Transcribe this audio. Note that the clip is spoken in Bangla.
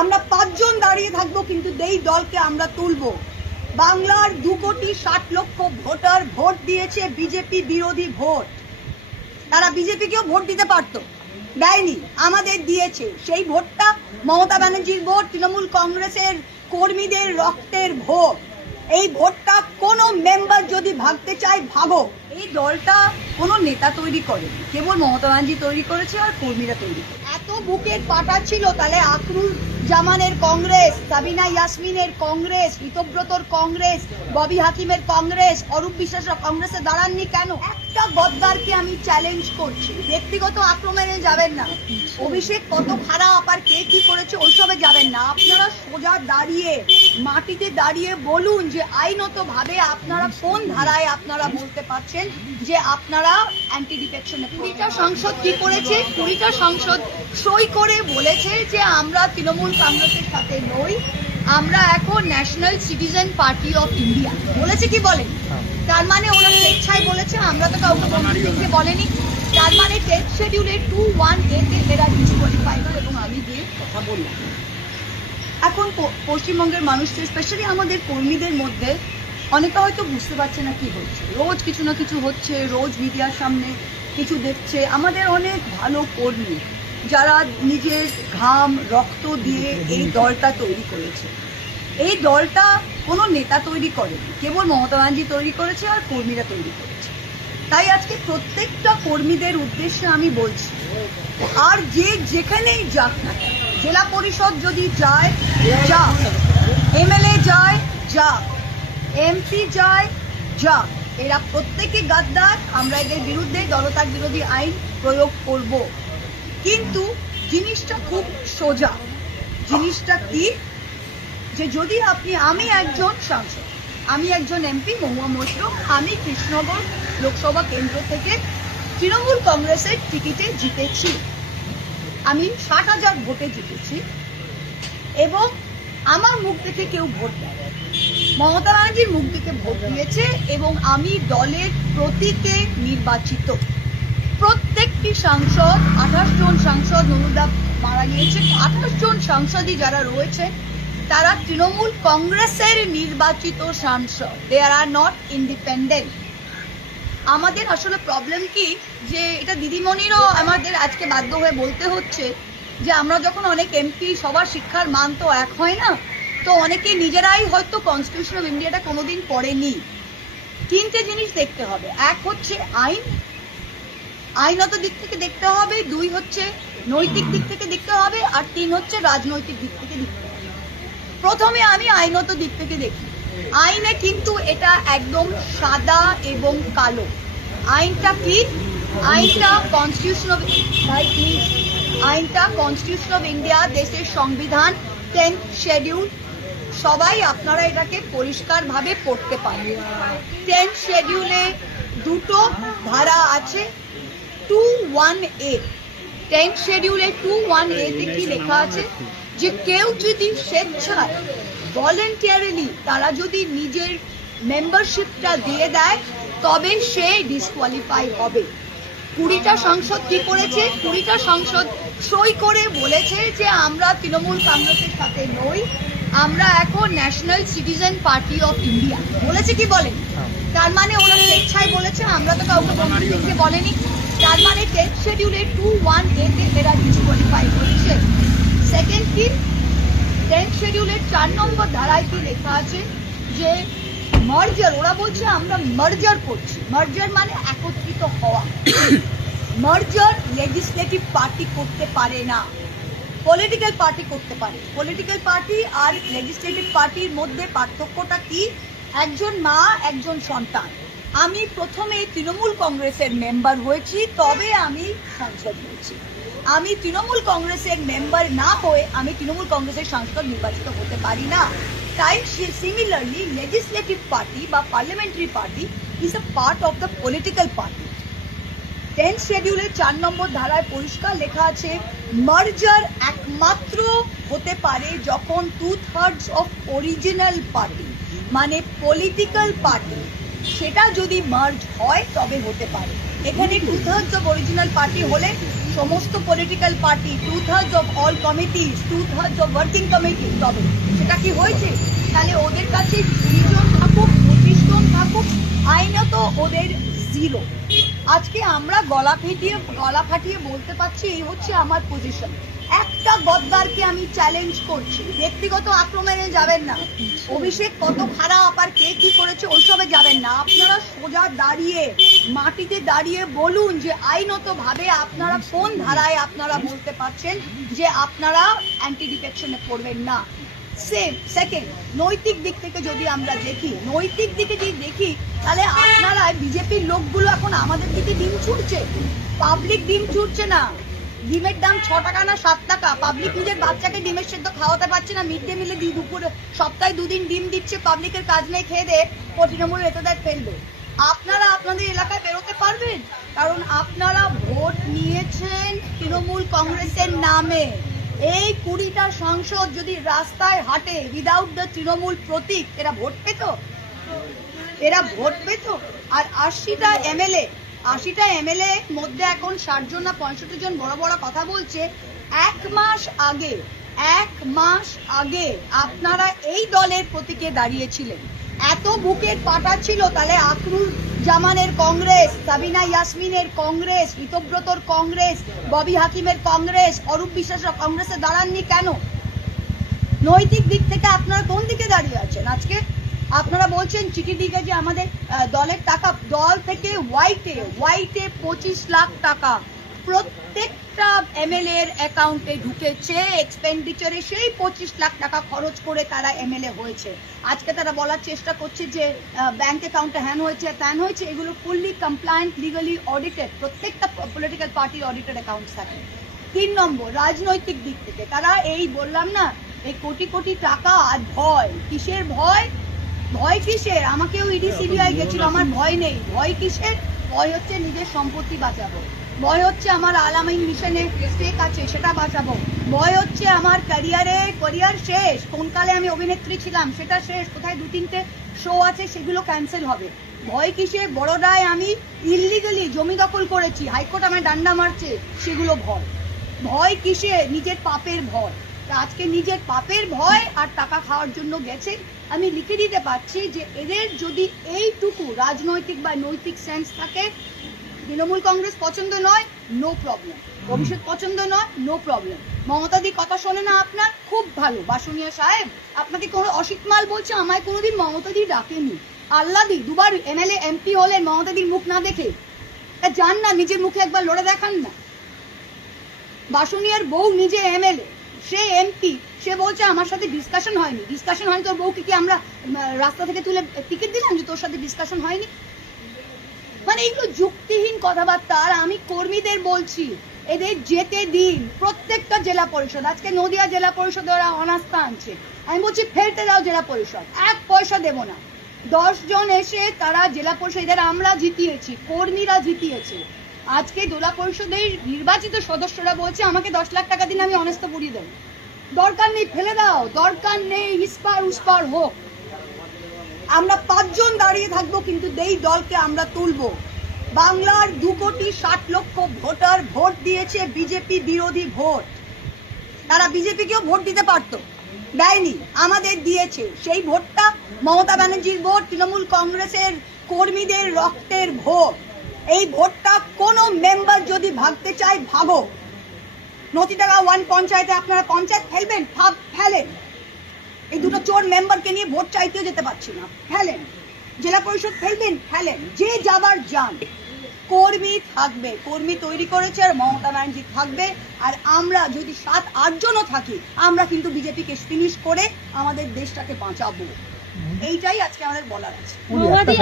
আমরা 5 জন দাঁড়িয়ে থাকবো, কিন্তু এই দলকে আমরা তুলবো। বাংলার 2,60,00,000 ভোটার ভোট দিয়েছে বিজেপি বিরোধী ভোট। তারা বিজেপিকেও ভোট দিতে পারতো, দেয়নি, আমাদের দিয়েছে। সেই ভোটটা মমতা ব্যানার্জির ভোট, তৃণমূল কংগ্রেসের কর্মীদের রক্তের ভোট। এই ভোটটা কোনো মেম্বার যদি ভাগতে চায় ভাগো। এই দলটা কোনো নেতা তৈরি করেনি, কেবল মমতা ব্যানার্জি তৈরি করেছে আর কর্মীরা তৈরি করেছে। এত বুকের পাটা ছিল, তাহলে আখরুল জামানের কংগ্রেস, সাবিনা ইয়াসমিনের কংগ্রেস, ঋতব্রতর কংগ্রেস, ববি হাকিমের কংগ্রেস, অরূপ বিশ্বাসের কংগ্রেসে দাঁড়াননি কেন? একটা গদ্দারকে আমি চ্যালেঞ্জ করছি, ব্যক্তিগত আক্রমণে যাবেন না। অভিষেক কত খারাপ আর কে কি করেছে ওইসবে যাবেন না। আপনারা সোজা দাঁড়িয়ে মাটিতে দাঁড়িয়ে বলুন যে আইনত ভাবে আপনারা কোন ধারায় আপনারা বলতে পারছেন যে আপনারা অ্যান্টি ডিফেকশনে। 20টা সংসদ কি করেছে? 20টা সংসদ সই করে বলেছে যে আমরা তৃণমূল কংগ্রেসের সাথে নই, আমরা এখন national citizen party of India বলেছে। কি বলেন? তার মানে ওরা স্বেচ্ছায় বলেছে, আমরা তো কাউকে বলেনি। তার মানে 10th শিডিউলের 2(1)(a)তে এরা ডিসকোয়ালিফাই হয় এবং আমি গিয়ে কথা বললাম। এখন পশ্চিমবঙ্গের মানুষদের, স্পেশালি আমাদের কর্মীদের মধ্যে অনেকে হয়তো বুঝতে পারছে না কি হচ্ছে। রোজ কিছু না কিছু হচ্ছে, রোজ মিডিয়ার সামনে কিছু দেখছে। আমাদের অনেক ভালো কর্মী যারা নিজের ঘাম রক্ত দিয়ে এই দলটা তৈরি করেছে। এই দলটা কোনো নেতা তৈরি করেনি, কেবল মমতা ব্যানার্জি তৈরি করেছে আর কর্মীরা তৈরি করেছে। তাই আজকে প্রত্যেকটা কর্মীদের উদ্দেশ্যে আমি বলছি, আর যে যেখানেই যাক না, জেলা পরিষদ যদি যায় যাক, এমএলএ যায় যাক, এমপি যায় যাক, এরা প্রত্যেকে গাদ্দার। আমরা এদের বিরুদ্ধে দলত্যাগ বিরোধী আইন প্রয়োগ করব। কিন্তু জিনিসটা খুব সোজা। জিনিসটা কি? যে যদি আমি একজন সাংসদ, আমি একজন এমপি মহুয়া মৈত্র, আমি কৃষ্ণনগর লোকসভা কেন্দ্র থেকে তৃণমূল কংগ্রেসের টিকিটে জিতেছি। আমি 60,000 ভোটে জিতেছি এবং আমার মুখ দেখে কেউ ভোট দেয়, মমতা ব্যানার্জির মুখ দেখে ভোট দিয়েছে এবং আমি দলের প্রতীকে নির্বাচিত। প্রত্যেকটি সাংসদ, 28 জন সাংসদ, নুরুদা মারা গিয়েছে, 28 জন সাংসদই যারা রয়েছে তারা তৃণমূল কংগ্রেসের নির্বাচিত সাংসদ। দে আর নট ইন্ডিপেন্ডেন্ট। আমাদের আসলে প্রবলেম কি, যে এটা দিদিমণিরও আমাদের আজকে বাধ্য হয়ে বলতে হচ্ছে যে আমরা যখন অনেক এমপি, সবার শিক্ষার মান তো এক হয় না, তো অনেকে নিজেরাই হয়তো কনস্টিটিউশন অফ ইন্ডিয়াটা কোনোদিন পড়েনি। 3টে জিনিস দেখতে হবে। এক হচ্ছে আইনত দিক থেকে দেখতে হবে, 2 হচ্ছে নৈতিক দিক থেকে দেখতে হবে, আর 3 হচ্ছে রাজনৈতিক দিক থেকে দেখতে হবে। প্রথমে আমি আইনত দিক থেকে দেখি। আইনে কিন্তু এটা একদম সাদা এবং কালো। আইনটা কি? আইনটা কনস্টিটিউশন অফ ইন্ডিয়া, দেশের সংবিধান, 10th শিডিউল। সবাই আপনারা এটাকে পরিষ্কারভাবে পড়তে পারবেন। 10th শিডিউলে 2টো ধারা আছে। 2(1)(a), 10th শিডিউলে 2(1)(a)তে কি লেখা আছে? যে কেউ যদি স্বেচ্ছায়, ভলেন্টিয়ারিলি তারা যদি নিজের মেম্বারশিপটা দিয়ে দেয় তবে সে ডিসকোয়ালিফাই হবে। 20টা সংসদ কি করেছে? 20টা সংসদ সই করে বলেছে যে আমরা তৃণমূল কংগ্রেসের সাথে নই, আমরা এখন national citizen party of India বলেছে। কি বলেন? তার মানে ওরা স্বেচ্ছায় বলেছে, আমরা তো কাউকে বলেনি। তার মানে 10th শিডিউলের 2(1)(a)তে এরা ডিসকোয়ালিফাই করেছে। সেকেন্ড কি? 10th শিডিউলের 4 নম্বর ধারায় কি লেখা আছে? যে মার্জার, ওরা বলছে আমরা মার্জার করছি। মার্জার মানে একত্রিত হওয়া। মার্জার লেজিসলেটিভ পার্টি করতে পারে না, পলিটিক্যাল পার্টি করতে পারে। পলিটিক্যাল পার্টি আর লেজিসলেটিভ পার্টির মধ্যে পার্থক্যটা কি? একজন মা, একজন সন্তান। আমি প্রথমে তৃণমূল কংগ্রেসের মেম্বার হয়েছি, তবে আমি সাংসদ হয়েছি। আমি তৃণমূল কংগ্রেসের মেম্বার না হয়ে আমি তৃণমূল কংগ্রেসের সাংসদ নির্বাচিত হতে পারি না। তাই সিমিলারলি লেজিসলেটিভ পার্টি বা parliamentary party is a part of the political party. 10th শিডিউলের 4 নম্বর ধারায় পরিষ্কার লেখা আছে, মার্জার একমাত্র হতে পারে যখন 2/3 অফ অরিজিনাল পার্টি, মানে পলিটিক্যাল পার্টি, সেটা যদি মার্জ হয় তবে হতে পারে। এখানে 2/3 অফ অরিজিনাল পার্টি হলে সমস্ত political party 2/3 of all committees 2/3 of working committee, তবে সেটা কি হয়েছে? তাহলে ওদের কাছে 20 জন থাকুক 25 জন থাকুক, আইনত ওদের জিরো। আজকে আমরা গলা ফাটিয়ে বলতে পারছি, এই হচ্ছে আমার পজিশন। একটা গদ্দারকে আমি চ্যালেঞ্জ করছি, ব্যক্তিগত আক্রমণে যাবেন না, অভিষেক কত খারাপ আর কে কি করেছে ওইসবে যাবেন না। আপনারা সোজা দাঁড়িয়ে মাটিতে দাঁড়িয়ে বলুন যে আইনত ভাবে আপনারা কোন ধারায় আপনারা বলতে পারছেন যে আপনারা অ্যান্টি ডিফেকশনে পড়বেন না। সেকেন্ড, নৈতিক দিক থেকে যদি আমরা দেখি তাহলে আপনারা বিজেপির লোকগুলো এখন আমাদের দিকে ডিম ছুটছে, পাবলিক ডিম ছুটছে না। ডিমের দাম 6 টাকা না 7 টাকা, পাবলিক নিজের বাচ্চাকে ডিমের সেদ্ধ খাওয়াতে পারছে না, মিড ডে মিলে দুপুরে সপ্তাহে 2 দিন ডিম দিচ্ছে, পাবলিকের কাজ নেই, খেয়ে দে তৃণমূল নেতাদের ফেলবে। আপনারা আপনাদের এলাকায় বেরোতে পারবেন, কারণ আপনারা ভোট নিয়েছেন তৃণমূল কংগ্রেসের নামে। এই 20টা সাংসদ যদি রাস্তায় হাঁটে উইদাউট দ্য তৃণমূল প্রতীক, এরা ভোট পেত? আর 80টা এমএলএ মধ্যে এখন 60 জন না 65 জন বড় বড় কথা বলছে। 1 মাস আগে আপনারা এই দলের প্রতীকে দাঁড়িয়েছিলেন, এত বুকের পাটা ছিল, তাহলে আখরুল জামানের কংগ্রেস, সাবিনা ইয়াসমিনের কংগ্রেস, ঋতব্রতর কংগ্রেস, ববি হাকিমের কংগ্রেস, অরূপ বিশ্বাসের কংগ্রেসে দাঁড়াননি কেন? নৈতিক দিক থেকে আপনারা কোন দিকে দাঁড়িয়ে আছেন? আজকে আপনারা বলছেন চিঠি দিকে যে আমাদের দলের টাকা, দল থেকে হোয়াইটে 25 লাখ টাকা প্রত্যেকটা এমএলএ এর অ্যাকাউন্টে ঢুকেছে, এক্সপেন্ডিচারে সেই 25 লাখ টাকা খরচ করে তারা এমএলএ হয়েছে। আজকে তারা বলার চেষ্টা করছে যে ব্যাংক অ্যাকাউন্টে হ্যান হয়েছে ত্যান হয়েছে, এগুলো ফুললি কমপ্লায়েন্ট, লিগালি অডিটেড, প্রত্যেকটা পলিটিক্যাল পার্টির অডিটেড অ্যাকাউন্টস থাকে। 3 নম্বর, রাজনৈতিক দিক থেকে তারা এই বললাম না, এই কোটি কোটি টাকা আর ভয় কিসের? ভয় কিসের? আমাকেও ইডি সিবিআই গেছিল, আমার ভয় নেই। ভয় কিসের? ভয় হচ্ছে নিজের সম্পত্তি বাঁচাবো, ভয় হচ্ছে আমার আলামিন মিশনে স্টেক আছে সেটা বাঁচাবো, ভয় হচ্ছে আমার ক্যারিয়ার শেষ, কোন কালে আমি অভিনেত্রী ছিলাম সেটা শেষ, কোথায় 2-3টে শো আছে সেগুলো ক্যান্সেল হবে। ভয় কিসের? বড়োদায় আমি ইললিগালি জমি দখল করেছি, হাইকোর্ট আমায় ডান্ডা মারছে, সেগুলো ভয় কিসের? নিজের পাপের ভয়। আজকে নিজের পাপের ভয় আর টাকা খাওয়ার জন্য গেছে। আমি লিখে দিতে পারছি যে এদের যদি এইটুকু রাজনৈতিক বা নৈতিক সেন্স থাকে, তৃণমূল কংগ্রেস পছন্দ নয়, নো প্রবলেম, অভিষেক পছন্দ নয়, নো প্রবলেম। মমতাদি কথা শোনে না আপনার, খুব ভালো। বাসুনিয়া সাহেব আপনাকে কোনো অসিত মাল বলছে, আমায় কোনোদিন মমতাদি ডাকেনি। আল্লাদি 2বার এমএলএ এমপি হলেন মমতাদির মুখ না দেখে, যান না নিজের মুখে একবার লড়ে দেখান না। বাসুনিয়ার বউ নিজে এমএলএ, সে এমপি, সে বলছে আমার সাথে ডিসকাশন হয়নি। তোর বউকে কি আমরা রাস্তা থেকে তুলে টিকিট দিলাম যে তোর সাথে ডিসকাশন হয়নি? মানে এইগুলো যুক্তিহীন কথাবার্তা। আর আমি কর্মীদের বলছি, এদের যেতে দিন। প্রত্যেকটা জেলা পরিষদ, আজকে নদিয়া জেলা পরিষদ ওরা অনাস্থা আনছে, আমি বলছি ফেরতে দাও জেলা পরিষদ, 1 পয়সা দেবো না। 10 জন এসে তারা জেলা পরিষদ, এদের আমরা জিতিয়েছি, কর্মীরা জিতিয়েছে। আজকে জেলা পরিষদের নির্বাচিত সদস্যরা বলছে আমাকে 10 লাখ টাকা দিন, আমি অনাস্থা পুড়িয়ে দেবো। দরকার নেই, ফেলে দাও, দরকার নেই, ইস্পার উস্পার হোক। আমরা 5 জন দাঁড়িয়ে থাকবো, কিন্তু এই দলকে আমরা তুলবো। বাংলার 2,60,00,000 ভোটার ভোট দিয়েছে বিজেপি বিরোধী ভোট। তারা বিজেপিকেও ভোট দিতে পারতো, দেয়নি, আমাদের দিয়েছে। সেই ভোটটা মমতা ব্যানার্জির ভোট, তৃণমূল কংগ্রেসের কর্মীদের রক্তের ভোট। এই ভোটটা কোনো মেম্বার যদি ভাগতে চায় ভাগো। নতিটাকা 1 পঞ্চায়েতে আপনারা পঞ্চায়েত ফেলবেন, ফেলেন। এই দুটো চোর মেম্বারকে নিয়ে ভোট চাইতেও যেতে পারছি না, ফেলেন। জেলা পরিষদ ফেলবেন, ফেলেন। যে যাবার যান, কর্মী থাকবে, কর্মী তৈরি করেছে, আর মমতা ব্যানার্জি থাকবে। আর আমরা যদি 7-8 জনও থাকি, আমরা কিন্তু বিজেপিকে ফিনিশ করে আমাদের দেশটাকে বাঁচাবো। এইটাই আজকে আমাদের বলার আছে।